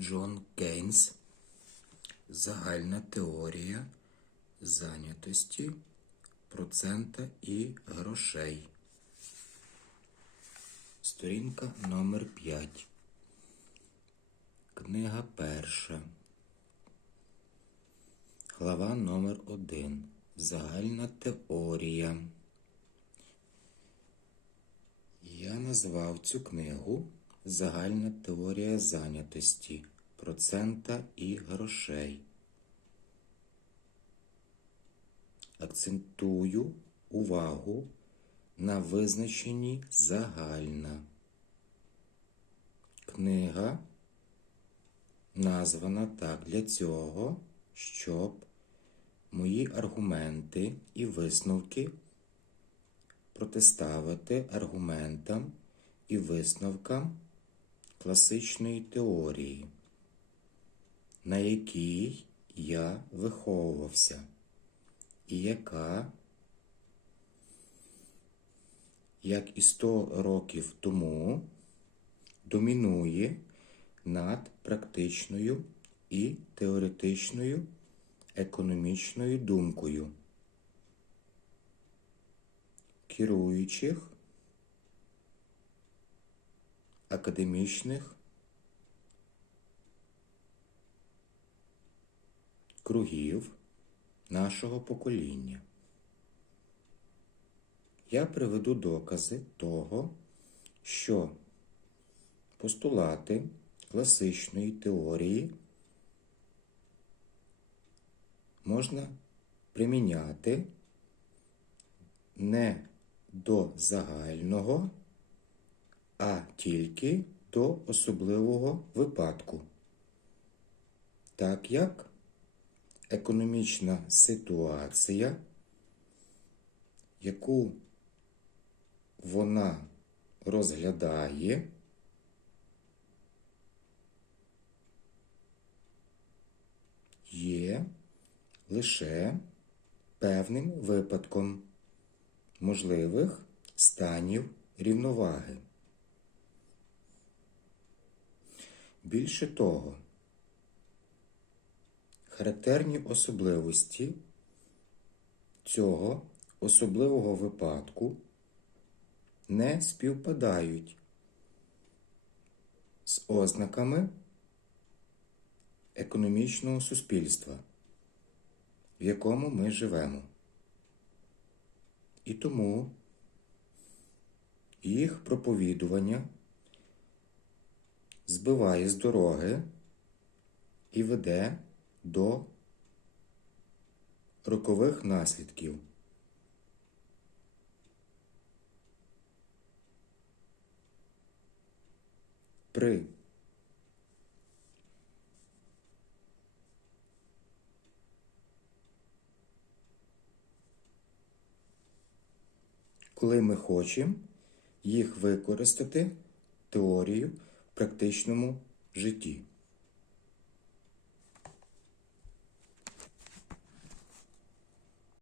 Джон Кейнс. Загальна теорія зайнятості, процента і грошей. Сторінка номер 5. Книга перша. Глава номер 1. Загальна теорія. Я назвав цю книгу Загальна теорія зайнятості, процента і грошей. Акцентую увагу на визначенні загальна. Книга названа так для цього, щоб мої аргументи і висновки протиставити аргументам і висновкам класичної теорії, на якій я виховувався, і яка, як і 100 років тому, домінує над практичною і теоретичною економічною думкою керуючих академічних кругів нашого покоління. Я приведу докази того, що постулати класичної теорії можна приміняти не до загального, а тільки до особливого випадку. Так як економічна ситуація, яку вона розглядає, є лише певним випадком можливих станів рівноваги. Більше того, характерні особливості цього особливого випадку не співпадають з ознаками економічного суспільства, в якому ми живемо. І тому їх проповідування збиває з дороги і веде до рокових наслідків. При коли ми хочемо їх використати теорію практичному житті.